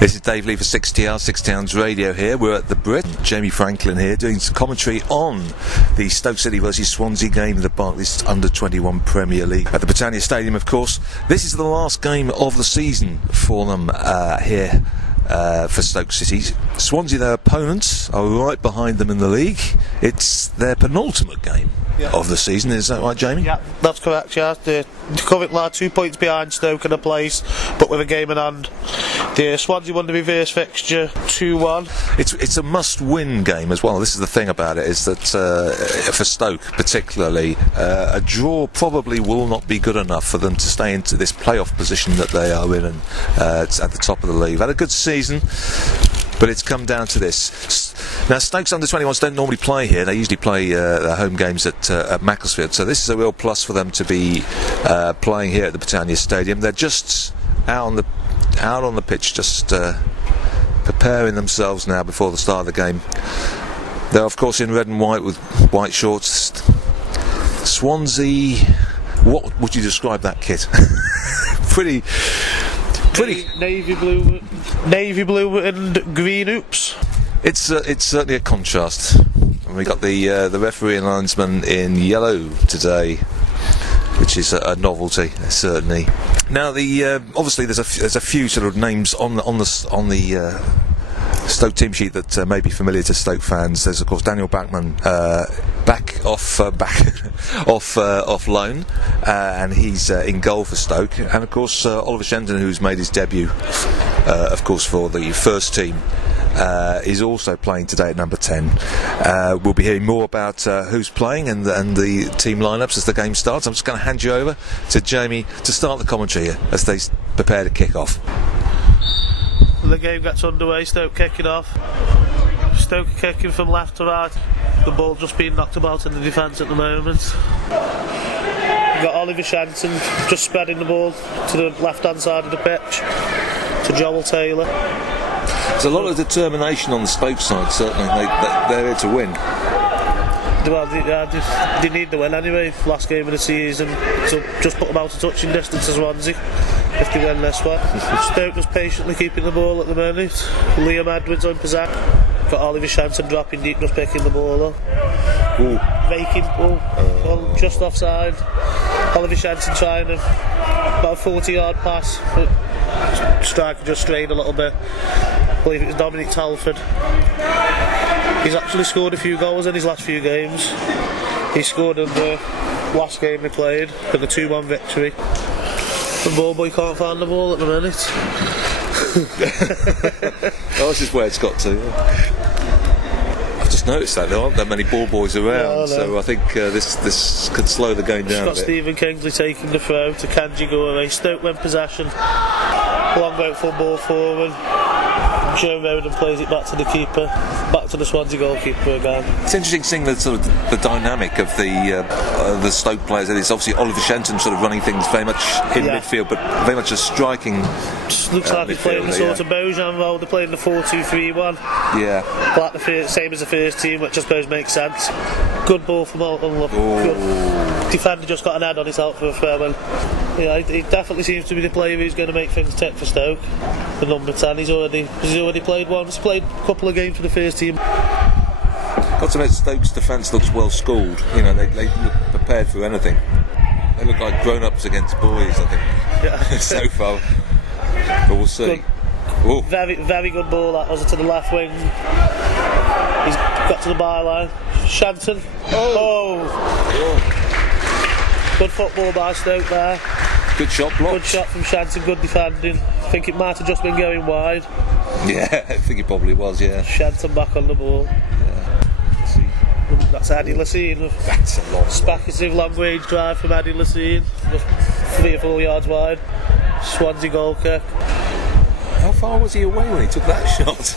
This is Dave Lee for 60 Hours Radio here. We're at the Brit. Jamie Franklin here doing some commentary on the Stoke City versus Swansea game of the Barclays Under-21 Premier League at the Britannia Stadium, of course. This is the last game of the season for them here for Stoke City. Swansea, their opponents, are right behind them in the league. It's their penultimate game of the season. Is that right, Jamie? Yeah, that's correct, yeah. The Coventry are 2 points behind Stoke in a place, but with a game in hand. The Swansea won the reverse fixture 2-1. It's a must-win game as well. This is the thing about it, is that for Stoke particularly, a draw probably will not be good enough for them to stay into this playoff position that they are in, and it's at the top of the league. Had a good season, but it's come down to this. Now, Stoke's under-21s don't normally play here. They usually play their home games at Macclesfield, so this is a real plus for them to be playing here at the Britannia Stadium. They're just out on the pitch, just preparing themselves now before the start of the game. They're of course in red and white with white shorts. Swansea, what would you describe that kit? pretty navy blue and green hoops. It's certainly a contrast. And we got the referee and linesman in yellow today, which is a novelty, certainly. Now, obviously there's a few sort of names on the Stoke team sheet that may be familiar to Stoke fans. There's of course Daniel Bachmann back off loan, and he's in goal for Stoke, and of course Oliver Shenton, who's made his debut, of course for the first team. Is also playing today at number 10. We'll be hearing more about who's playing and the team lineups as the game starts. I'm just going to hand you over to Jamie to start the commentary here as they prepare to kick off. The game gets underway, Stoke kicking off. Stoke kicking from left to right. The ball just being knocked about in the defence at the moment. We've got Oliver Shenton just spreading the ball to the left hand side of the pitch to Joel Taylor. There's a lot of determination on the Stoke side, certainly. They're here to win. Well, they need the win anyway. Last game of the season, so just put them out of touching distance to Swansea if they win this one. Stoke just patiently keeping the ball at the minute. Liam Edwards on possession. Got Oliver Shenton dropping deep, just picking the ball up. Making just offside. Oliver Shenton trying about a 40-yard pass, but striker just strayed a little bit. I believe it was Dominic Talford. He's actually scored a few goals in his last few games. He scored in the last game they played for the 2-1 victory. The ball boy can't find the ball at the minute. Oh, this is where it's got to. Yeah. I've just noticed that there aren't that many ball boys around, so I think this could slow the game down a bit. Stephen Kingsley taking the throw to Kanji Gore. Stoke win possession. Long out football forward. Joe Roden plays it back to the keeper, back to the Swansea goalkeeper again. It's interesting seeing the sort of the dynamic of the Stoke players. It's obviously Oliver Shenton sort of running things very much in midfield, but very much a striking. Just looks like he's playing the sort of Bojan role. They're playing the 4-2-3-1. Yeah. Like the same as the first team, which I suppose makes sense. Good ball from Alton. Good defender just got an head on his out for a throw in. Yeah, he definitely seems to be the player who's going to make things tick for Stoke. The number 10, he's already played once. He's played a couple of games for the first team. Got to admit, Stoke's defence looks well schooled. You know, they look prepared for anything. They look like grown-ups against boys, I think, so far. But we'll see. Very, very good ball that was to the left wing. He's got to the byline. Shenton. Good football by Stoke there. Good shot blocked. Good shot from Shenton, good defending. I think it might have just been going wide. Yeah, I think it probably was, yeah. Shenton back on the ball. Yeah. That's Eddie Lassine. That's a long speculative long-range drive from Eddie Lassine. Just 3 or 4 yards wide. Swansea goal kick. How far was he away when he took that shot?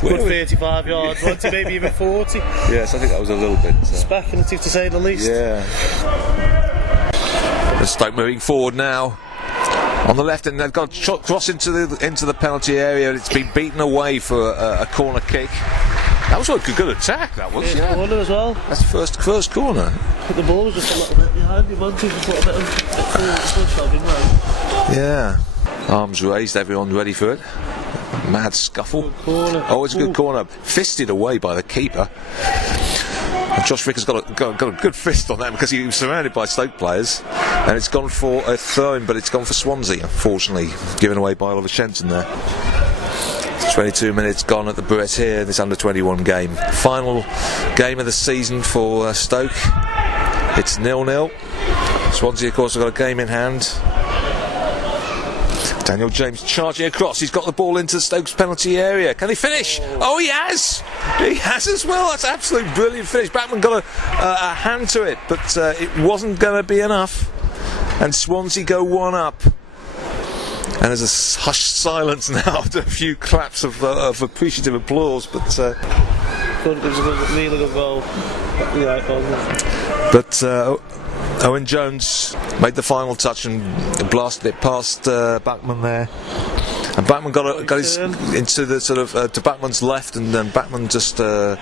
Good 35 yards, wasn't he? Maybe even 40. Yes, I think that was a little bit speculative to say the least. Yeah. The Stoke moving forward now on the left, and they've got a cross into the penalty area, and it's been beaten away for a corner kick. That was a good attack, that was. Yeah, corner as well. That's the first corner. But the ball was just a little bit behind him, wasn't it? Put a bit of Yeah. Arms raised, everyone ready for it. Mad scuffle. Good corner. Oh, it's a good corner. Fisted away by the keeper. And Josh Vicker's got a good fist on that because he was surrounded by Stoke players, and it's gone for a throw-in, but it's gone for Swansea, unfortunately, given away by Oliver Shenton there. 22 minutes gone at the Brit here in this under-21 game. Final game of the season for Stoke. It's 0-0. Swansea, of course, have got a game in hand. Daniel James charging across. He's got the ball into Stoke's penalty area. Can he finish? Oh, he has! He has as well. That's an absolute brilliant finish. Bachmann got a hand to it, but it wasn't going to be enough. And Swansea go one up. And there's a hushed silence now after a few claps of appreciative applause. But It was a really good goal. But Owen Jones made the final touch and blasted it past Bachmann there. And Bachmann got his into the sort of to Bachmann's left, and then Bachmann just got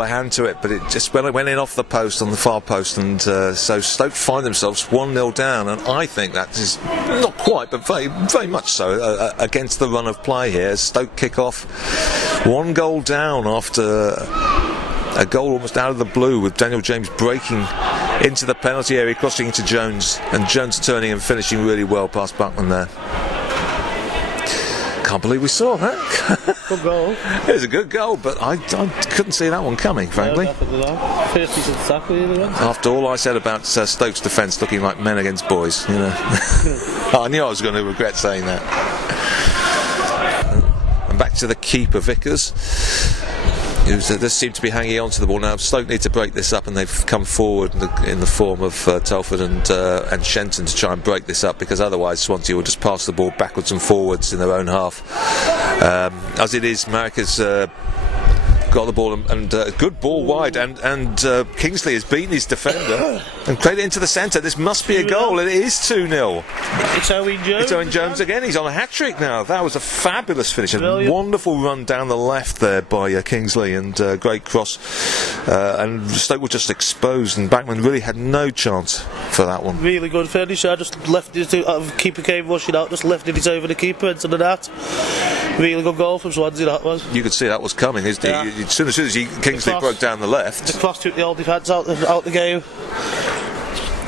a hand to it, but it just went in off the post on the far post, and so Stoke find themselves 1-0 down, and I think that is not quite, but very, very much so against the run of play here. Stoke kick off 1 goal down after a goal almost out of the blue, with Daniel James breaking into the penalty area, crossing into Jones, and Jones turning and finishing really well past Bachmann there. Can't believe we saw that. Good goal. It was a good goal, but I couldn't see that one coming, frankly. First decent tackle, either way. After all I said about Stoke's defence looking like men against boys, you know. I knew I was going to regret saying that. And back to the keeper, Vickers. They seem to be hanging on to the ball now. Stoke need to break this up, and they've come forward in the form of Telford and Shenton to try and break this up, because otherwise Swansea will just pass the ball backwards and forwards in their own half. As it is, Marek has got the ball and good ball wide, and Kingsley has beaten his defender and played it into the centre. This must be a goal. It is 2-0. It's Owen Jones. It's Owen Jones again. He's on a hat-trick now. That was a fabulous finish. Brilliant. A wonderful run down the left there by Kingsley, and great cross. And Stoke were just exposed, and Bachmann really had no chance for that one. Really good finish. I just left it to keeper came rushing out, just lifted it over the keeper into the net. Really good goal from Swansea, that was. You could see that was coming. As soon as Kingsley broke down the left, the cross took the old defence out the game.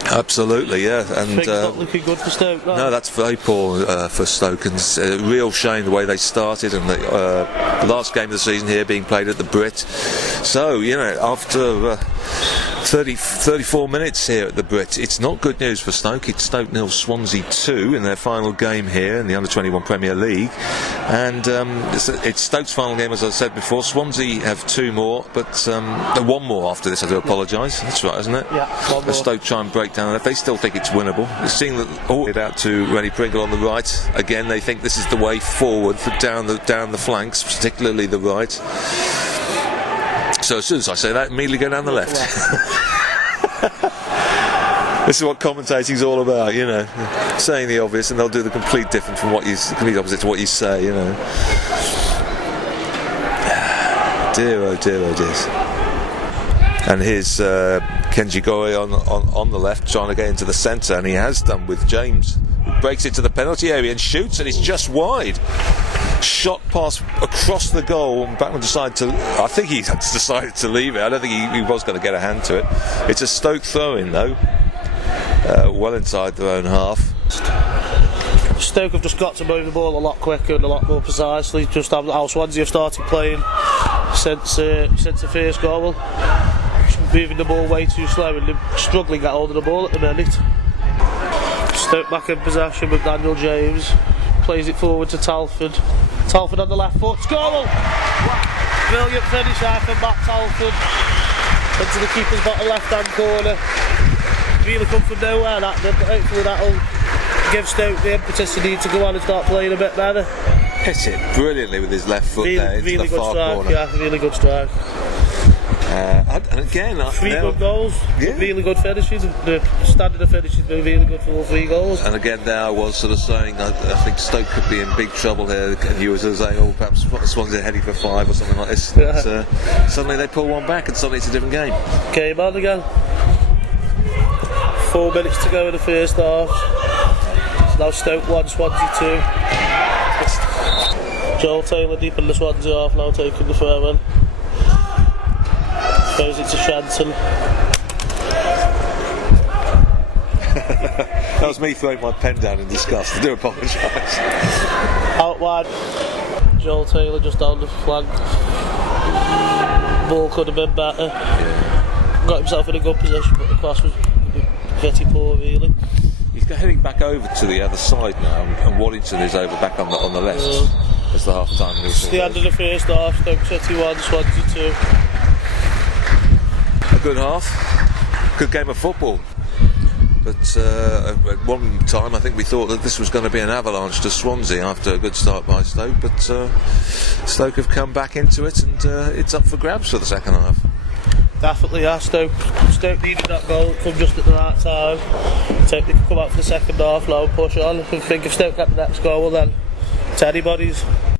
Absolutely, yeah. And Things not looking good for Stoke. No, that's very poor for Stoke, and it's a real shame the way they started, and the last game of the season here being played at the Brit. So, you know, after 34 minutes here at the Brit, it's not good news for Stoke. It's Stoke 0, Swansea 2 in their final game here in the Under-21 Premier League, and it's Stoke's final game, as I said before. Swansea have 2 more, but one more after this. I do apologise. That's right, isn't it? Yeah, one more. Stoke try and break down, and if they still think it's winnable, seeing that it out to Rennie Pringle on the right again, they think this is the way forward for down the flanks, particularly the right. So as soon as I say that, immediately go down the left. This is what commentating's all about, you know, saying the obvious, and they'll do the complete opposite to what you say, you know. Dear, oh dear, oh dear. And here's Kenji Gore on the left, trying to get into the centre, and he has done with James. Breaks it to the penalty area and shoots, and it's just wide. Shot pass across the goal, and Bachmann decided to leave it. I don't think he was going to get a hand to it. It's a Stoke throw-in though, well inside their own half. Stoke have just got to move the ball a lot quicker and a lot more precisely. Just how Swansea have started playing since the first goal. Moving the ball way too slow, and they're struggling to get hold of the ball at the minute. Stoke back in possession with Daniel James. Plays it forward to Telford. Telford on the left foot. Goal! Brilliant finish there from Matt Telford. Into the keeper's bottom left-hand corner. Really come from nowhere, that did. Hopefully that'll give Stoke the impetus they need to go on and start playing a bit better. Hits it brilliantly with his left foot there into the far corner. Yeah, really good strike. And again, 3 good goals, really good finishes. The standard of finishes been really good for all 3 goals. And again, there I was sort of saying, I think Stoke could be in big trouble here, and you were sort of saying, oh, perhaps Swansea heading for 5 or something like this. Yeah. Suddenly they pull one back, and suddenly it's a different game. Game on again. 4 minutes to go in the first half. It's now Stoke 1, Swansea 2. Joel Taylor deep in the Swansea half now, taking the farewell. Throws it to Shanton. That was me throwing my pen down in disgust. I do apologise. Out wide. Joel Taylor just down the flank. Ball could have been better. Yeah. Got himself in a good position, but the cross was pretty poor, really. He's heading back over to the other side now, and Waddington is over back on the left as the half-time whistle. The end of the first half, Stoke City 1, Swansea 2. A good half, good game of football. But at one time I think we thought that this was going to be an avalanche to Swansea after a good start by Stoke, but Stoke have come back into it, and it's up for grabs for the second half. Definitely, yeah. Stoke needed that goal, come just at the right time. They could come out for the second half now and push on. I think if Stoke get the next goal, well then it's anybody's.